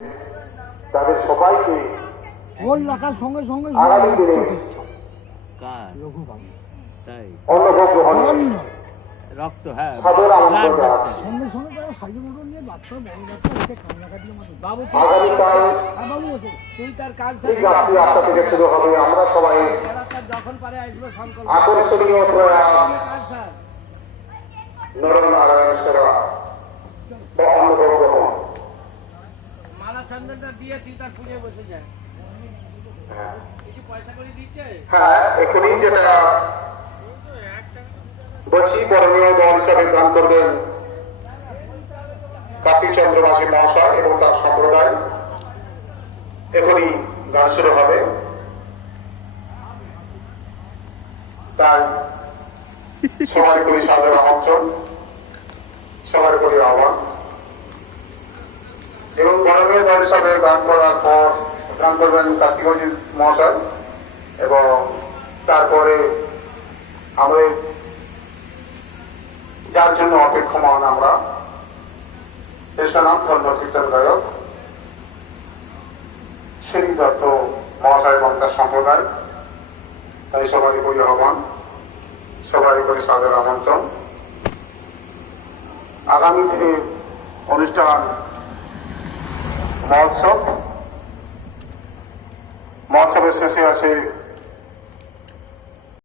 তাদের সবাইকে ওর লেখার সঙ্গে সঙ্গে আগামী দিনে অন্নভোগ গ্রহণের রক্ত, হ্যাঁ, সাদর আমন্ত্রণ জানাচ্ছি। সঙ্গে সঙ্গে তারা সাইকেল মোটর নিয়ে বাচ্চা বড় বাচ্চা ওকে কান্নাকাটির মতো বাবু আগামীকাল বাবু বলছে তুই তার কাজ ঠিক রাত্রি 8টা থেকে শুরু হবে। আমরা সবাই যখন পারে আসবে সংকল্প আকর্ষণীয় প্রয়াস কাজ স্যার নরনারায়ণ সেবা বা অন্নভোগ গ্রহণ। মালা চন্দনটা দিয়ে তুই তার পুজোয় বসে যায়। কিছু পয়সা করে দিচ্ছে? হ্যাঁ, এখনই যেটা বলছি, বরণীয় দল হিসাবে গান করবেন কার্তিক চন্দ্র মাঝি মহাশয় এবং তার সম্প্রদায়। এখনই গান শুরু হবে, তাই সবাই করি সাদর আমন্ত্রণ, সবাই করি আহ্বান। এবং বরণীয় দল হিসাবে গান করার পর গান করবেন কার্তিক মাঝি মহাশয় এবং তারপরে আমাদের যার জন্য অপেক্ষমান আমরা দেশনাম ধর্ম কীর্তন গায়ক শ্রী দত্ত মহাশয় এবং তার সম্প্রদায়, তাই সবাই করি আহ্বান, সবাই করি সাদর আমন্ত্রণ। আগামী দিনে অনুষ্ঠান মহোৎসবের শেষে আছে